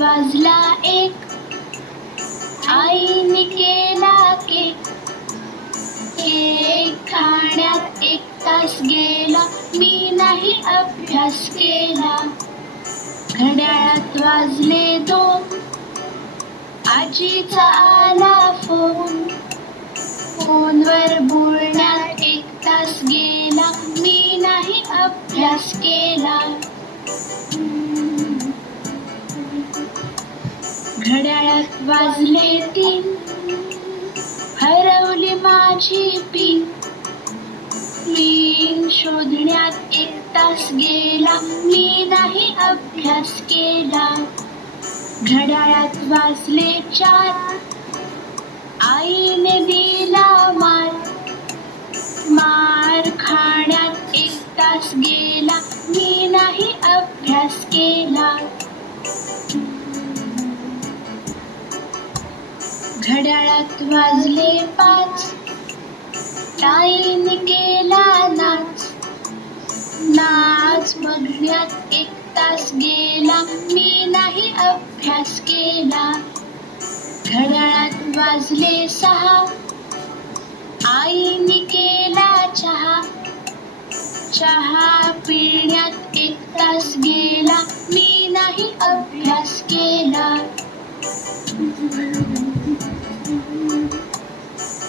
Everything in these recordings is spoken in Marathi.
वाजला एक, आईने केला केक. केक खाण्यात 1 तास गेला, मी नाही अभ्यास केला. घड्याळात वाजले 2, आजीचा आला फोन. फोनवर बोलण्यात 1 तास गेला, मी नाही अभ्यास केला. घड्याळात वाजले 3, हरवली माझी पिन. पिन शोधण्यात 1 तास गेला, मी नाही अभ्यास केला. घड्याळात वाजले 4, आईने दिला मार. मार खाण्यात 1 तास गेला, मी नाही अभ्यास केला. घड्याळात वाजले 5, ताईने केला नाच. नाच बघण्यात 1 तास गेला, मी नाही अभ्यास केला. घड्याळात वाजले 6, आईने केला चहा. चहा पिण्यात 1 तास गेला, मी नाही अभ्यास केला.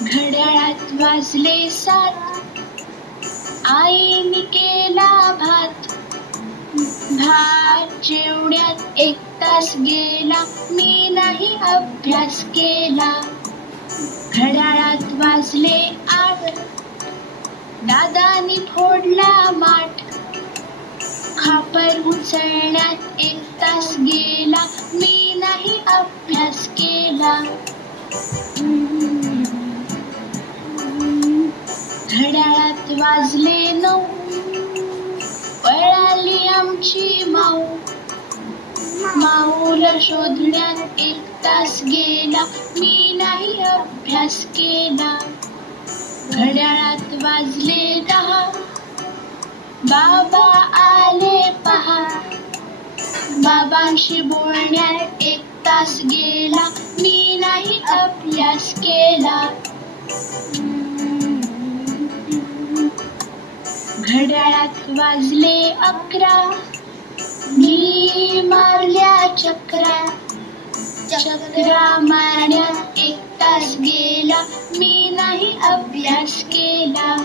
घड्याळात वाजले 7, आईने केला भात. भात जेवण्यात 1 तास गेला, मी नाही अभ्यास केला. घड्याळात वाजले 8, दादानी फोडला माठ. खापर उचलण्यात 1 तास गेला, मी नाही अभ्यास केला. घड्याळात वाजले 9, पळाली आमची माऊ. माऊला शोधण्यात 1 तास गेला, मी नाही अभ्यास केला. घड्याळात वाजले 10, बाबा आले पहा. बाबांशी बोलण्यात 1 तास गेला, मी नाही अभ्यास केला. घड्याळात वाजले 11, मी मारल्या चक्रा. चक्रा मारण्यात 1 तास गेला, मी नाही अभ्यास केला.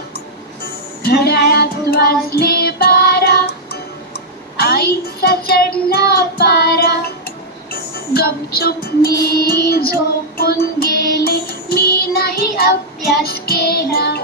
घड्याळात वाजले 12, आईचा चढला पारा. गपचूप मी झोपून गेले, मी नाही अभ्यास केला.